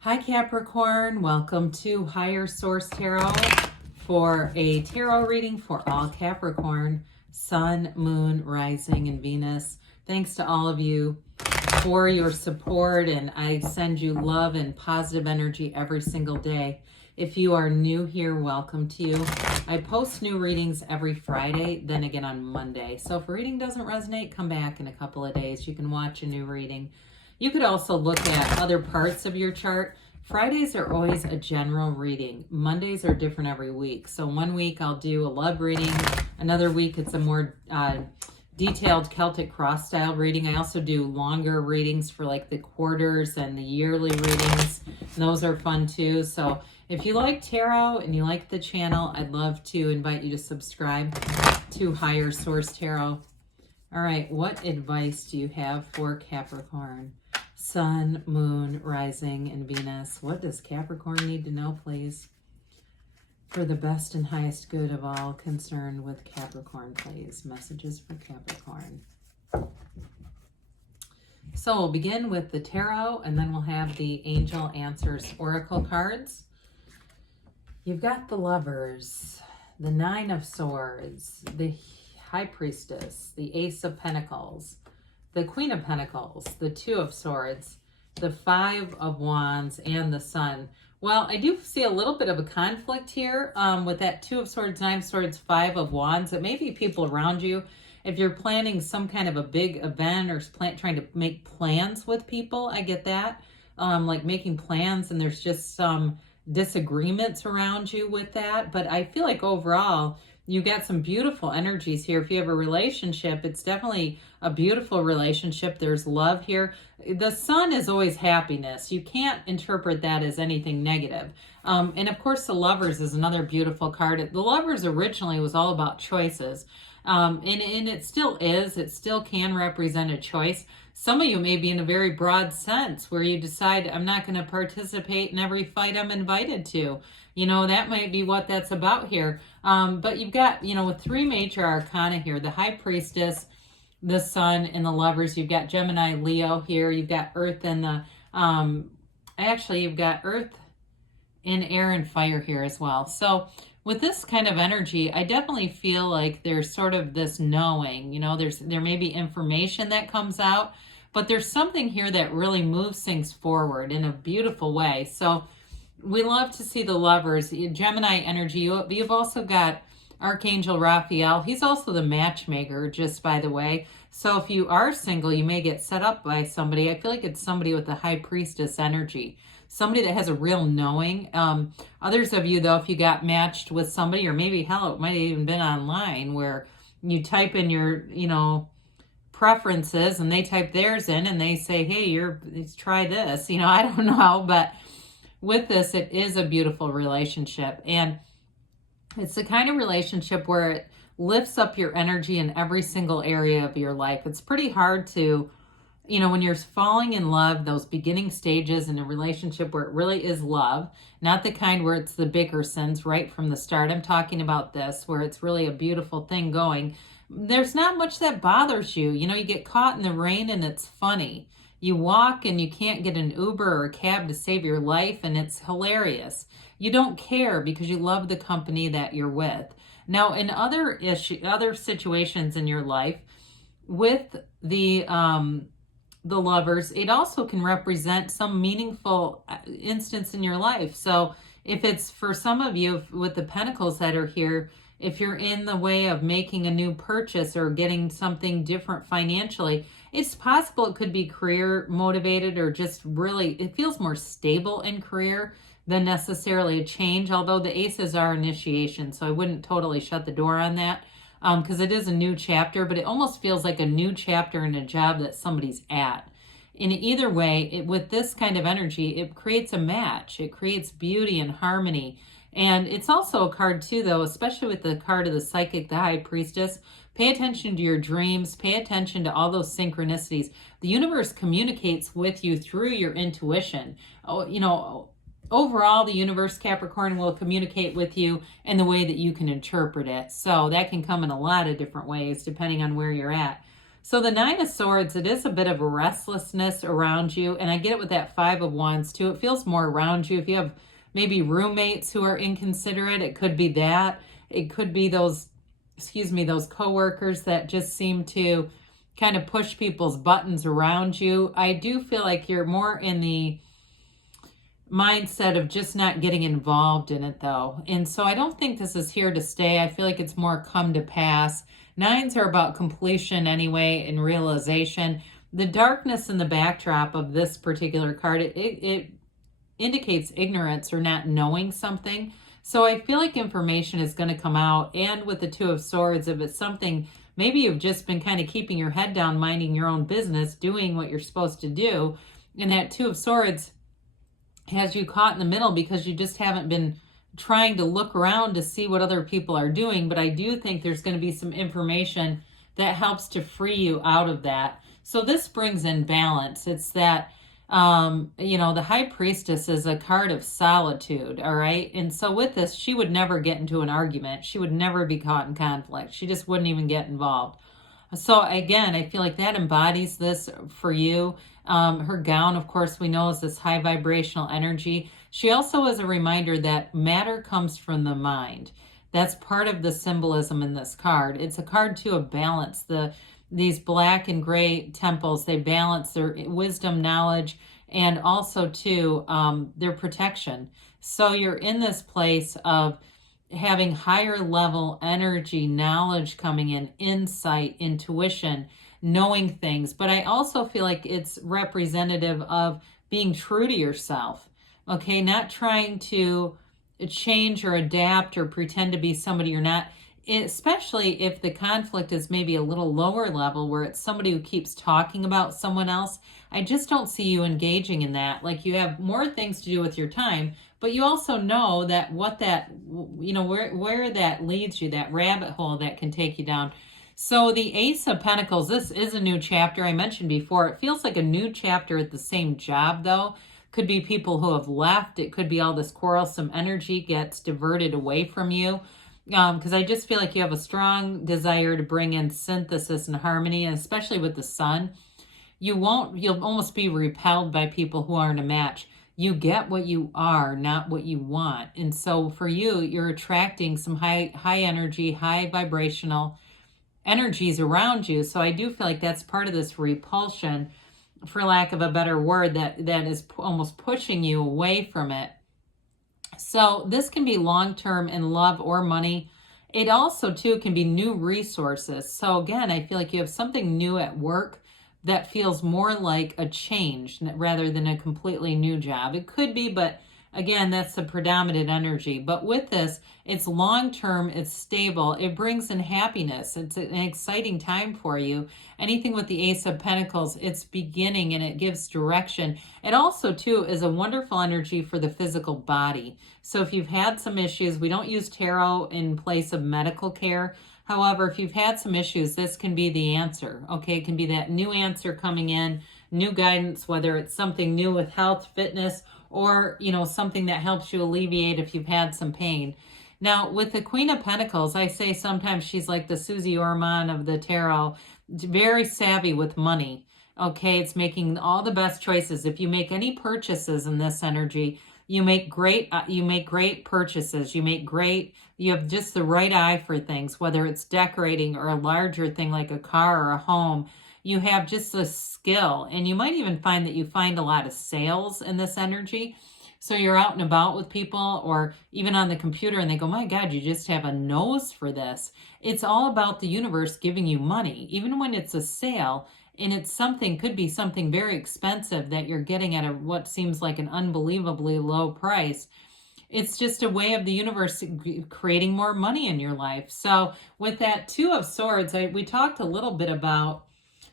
Hi Capricorn, welcome to Higher Source Tarot for a tarot reading for all Capricorn, Sun, Moon, Rising, and Venus. Thanks to all of you for your support, and I send you love and positive energy every single day. If you are new here, welcome to you. I post new readings every Friday, then again on Monday. So if a reading doesn't resonate, come back in a couple of days. You can watch a new reading. You could also look at other parts of your chart. Fridays are always a general reading. Mondays are different every week. So one week I'll do a love reading. Another week it's a more detailed Celtic cross style reading. I also do longer readings for like the quarters and the yearly readings. And those are fun too. So if you like tarot and you like the channel, I'd love to invite you to subscribe to Higher Source Tarot. All right, what advice do you have for Capricorn? Sun, Moon, Rising, and Venus. What does Capricorn need to know, please? For the best and highest good of all concerned with Capricorn, please. Messages for Capricorn. So we'll begin with the tarot, and then we'll have the Angel Answers Oracle cards. You've got the Lovers, the Nine of Swords, the High Priestess, the Ace of Pentacles, the Queen of Pentacles, the Two of Swords, the Five of Wands, and the Sun. Well, I do see a little bit of a conflict here with that Two of Swords, Nine of Swords, Five of Wands. It may be people around you. If you're planning some kind of a big event or trying to make plans with people, I get that. Like making plans, and there's just some disagreements around you with that. But I feel like overall, you got some beautiful energies here. If you have a relationship, it's definitely a beautiful relationship. There's love here. The Sun is always happiness. You can't interpret that as anything negative. And of course, the Lovers is another beautiful card. The Lovers originally was all about choices. And it still is. It still can represent a choice. Some of you may be in a very broad sense where you decide, I'm not going to participate in every fight I'm invited to. You know, that might be what that's about here. But you've got, with three major arcana here, the High Priestess, the Sun, and the Lovers. You've got Gemini, Leo here. You've got Earth and you've got Earth and Air and Fire here as well. So with this kind of energy, I definitely feel like there's sort of this knowing, there may be information that comes out, but there's something here that really moves things forward in a beautiful way. So we love to see the Lovers, Gemini energy. You've also got Archangel Raphael. He's also the matchmaker, just by the way. So if you are single, you may get set up by somebody. I feel like it's somebody with the High Priestess energy. Somebody that has a real knowing. Others of you, though, if you got matched with somebody, or maybe, hell, it might have even been online where you type in your, preferences and they type theirs in and they say, hey, let's try this. I don't know, but with this, it is a beautiful relationship. And it's the kind of relationship where it lifts up your energy in every single area of your life. It's pretty hard to, when you're falling in love, those beginning stages in a relationship where it really is love, not the kind where it's the Bickersons right from the start. I'm talking about this, where it's really a beautiful thing going. There's not much that bothers you. You get caught in the rain and it's funny. You walk and you can't get an Uber or a cab to save your life, and it's hilarious. You don't care because you love the company that you're with. Now, in other situations in your life, with the Lovers, it also can represent some meaningful instance in your life. So if it's for some of you with the Pentacles that are here, if you're in the way of making a new purchase or getting something different financially, it's possible it could be career motivated, or just really, it feels more stable in career than necessarily a change, although the aces are initiation. So I wouldn't totally shut the door on that. Because it is a new chapter, but it almost feels like a new chapter in a job that somebody's at. In either way, with this kind of energy, it creates a match. It creates beauty and harmony. And it's also a card too, though, especially with the card of the Psychic, the High Priestess. Pay attention to your dreams. Pay attention to all those synchronicities. The universe communicates with you through your intuition. Overall, the universe, Capricorn, will communicate with you in the way that you can interpret it. So that can come in a lot of different ways depending on where you're at. So the Nine of Swords, it is a bit of a restlessness around you. And I get it with that Five of Wands too. It feels more around you. If you have maybe roommates who are inconsiderate, it could be that. It could be those, excuse me, those coworkers that just seem to kind of push people's buttons around you. I do feel like you're more in the mindset of just not getting involved in it though. And so I don't think this is here to stay. I feel like it's more come to pass. Nines are about completion anyway and realization. The darkness in the backdrop of this particular card, it indicates ignorance or not knowing something. So I feel like information is going to come out. And with the Two of Swords, if it's something, maybe you've just been kind of keeping your head down, minding your own business, doing what you're supposed to do. And that Two of Swords has you caught in the middle because you just haven't been trying to look around to see what other people are doing. But I do think there's going to be some information that helps to free you out of that. So this brings in balance. It's that, the High Priestess is a card of solitude, all right? And so with this, she would never get into an argument. She would never be caught in conflict. She just wouldn't even get involved. So again, I feel like that embodies this for you. Her gown, of course, we know is this high vibrational energy. She also is a reminder that matter comes from the mind. That's part of the symbolism in this card. It's a card too of balance. These black and gray temples, they balance their wisdom, knowledge, and also too their protection. So you're in this place of having higher level energy, knowledge coming in, insight, intuition, knowing things. But I also feel like it's representative of being true to yourself, okay? Not trying to change or adapt or pretend to be somebody you're not, especially if the conflict is maybe a little lower level where it's somebody who keeps talking about someone else. I just don't see you engaging in that. Like you have more things to do with your time, but you also know that what that, where that leads you, that rabbit hole that can take you down. So the Ace of Pentacles, this is a new chapter. I mentioned before, it feels like a new chapter at the same job though. Could be people who have left. It could be all this quarrelsome energy gets diverted away from you. Because I just feel like you have a strong desire to bring in synthesis and harmony, and especially with the Sun. You'll almost be repelled by people who aren't a match. You get what you are, not what you want. And so for you, you're attracting some high energy, high vibrational energies around you. So I do feel like that's part of this repulsion, for lack of a better word, that is almost pushing you away from it. So this can be long-term in love or money. It also too can be new resources. So again, I feel like you have something new at work that feels more like a change rather than a completely new job. It could be, but again, that's the predominant energy. But with this, it's long-term, it's stable, it brings in happiness. It's an exciting time for you. Anything with the Ace of Pentacles, it's beginning and it gives direction. It also, too, is a wonderful energy for the physical body. So if you've had some issues, we don't use tarot in place of medical care. However, if you've had some issues, this can be the answer, okay? It can be that new answer coming in, new guidance, whether it's something new with health, fitness, or, something that helps you alleviate if you've had some pain. Now, with the Queen of Pentacles, I say sometimes she's like the Susie Orman of the tarot, very savvy with money, okay? It's making all the best choices. If you make any purchases in this energy, you make great purchases. You have just the right eye for things, whether it's decorating or a larger thing like a car or a home. You have just the skill, and you might even find that you find a lot of sales in this energy. So you're out and about with people or even on the computer and they go, my God, you just have a nose for this. It's all about the universe giving you money, even when it's a sale. And it's could be something very expensive that you're getting at what seems like an unbelievably low price. It's just a way of the universe creating more money in your life. So with that Two of Swords, we talked a little bit about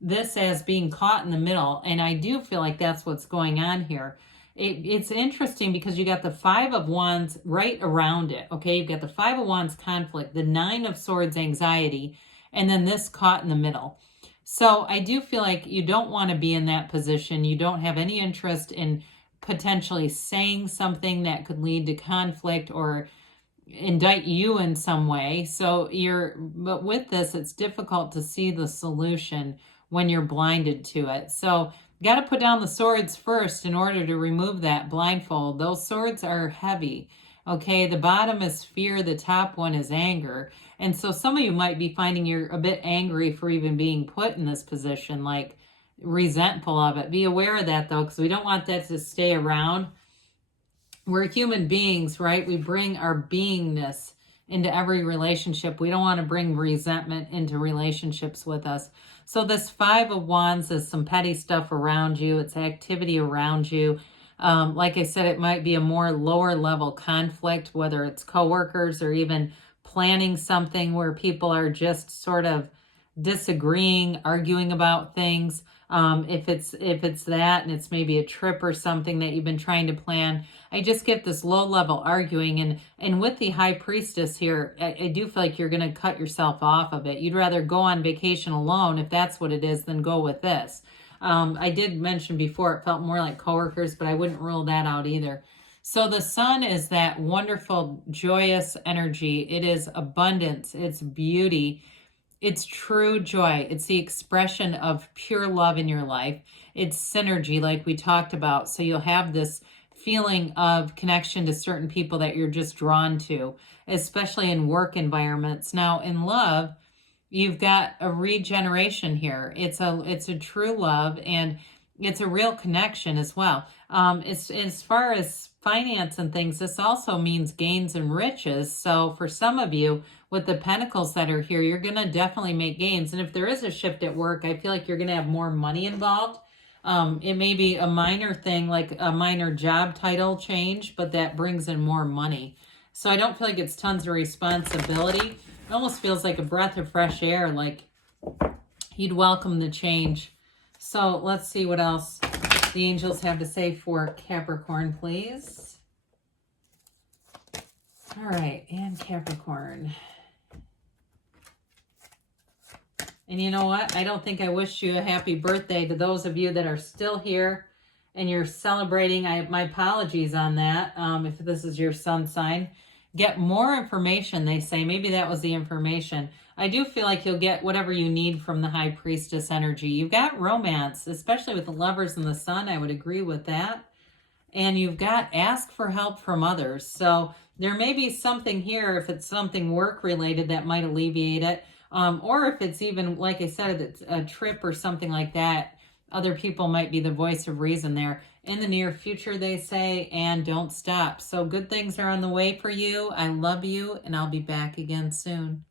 this as being caught in the middle. And I do feel like that's what's going on here. It's interesting because you got the Five of Wands right around it. Okay, you've got the Five of Wands conflict, the Nine of Swords anxiety, and then this caught in the middle. So I do feel like you don't want to be in that position. You don't have any interest in potentially saying something that could lead to conflict or indict you in some way. But with this, it's difficult to see the solution when you're blinded to it. So you got to put down the swords first in order to remove that blindfold. Those swords are heavy. Okay, the bottom is fear, the top one is anger. And so some of you might be finding you're a bit angry for even being put in this position, like resentful of it. Be aware of that though, because we don't want that to stay around. We're human beings, right? We bring our beingness into every relationship. We don't want to bring resentment into relationships with us. So this Five of Wands is some petty stuff around you. It's activity around you. Like I said, it might be a more lower level conflict, whether it's coworkers or even planning something where people are just sort of disagreeing, arguing about things. If it's that and it's maybe a trip or something that you've been trying to plan, I just get this low level arguing. And with the High Priestess here, I do feel like you're going to cut yourself off of it. You'd rather go on vacation alone if that's what it is than go with this. I did mention before it felt more like coworkers, but I wouldn't rule that out either. So the sun is that wonderful, joyous energy. It is abundance. It's beauty. It's true joy. It's the expression of pure love in your life. It's synergy, like we talked about. So you'll have this feeling of connection to certain people that you're just drawn to, especially in work environments. Now, in love, you've got a regeneration here. It's a true love, and it's a real connection as well. As far as finance and things, this also means gains and riches. So for some of you, with the pentacles that are here, you're going to definitely make gains. And if there is a shift at work, I feel like you're going to have more money involved. It may be a minor thing, like a minor job title change, but that brings in more money. So I don't feel like it's tons of responsibility. It almost feels like a breath of fresh air, like you'd welcome the change. So let's see what else the angels have to say for Capricorn, please. All right, and Capricorn. And you know what? I don't think I wish you a happy birthday to those of you that are still here and you're celebrating. My apologies on that. If this is your sun sign, get more information, they say. Maybe that was the information. I do feel like you'll get whatever you need from the High Priestess energy. You've got romance, especially with the Lovers and the Sun. I would agree with that. And you've got ask for help from others. So there may be something here, if it's something work related, that might alleviate it. Or if it's even, like I said, it's a trip or something like that, other people might be the voice of reason there. In the near future, they say, and don't stop. So good things are on the way for you. I love you, and I'll be back again soon.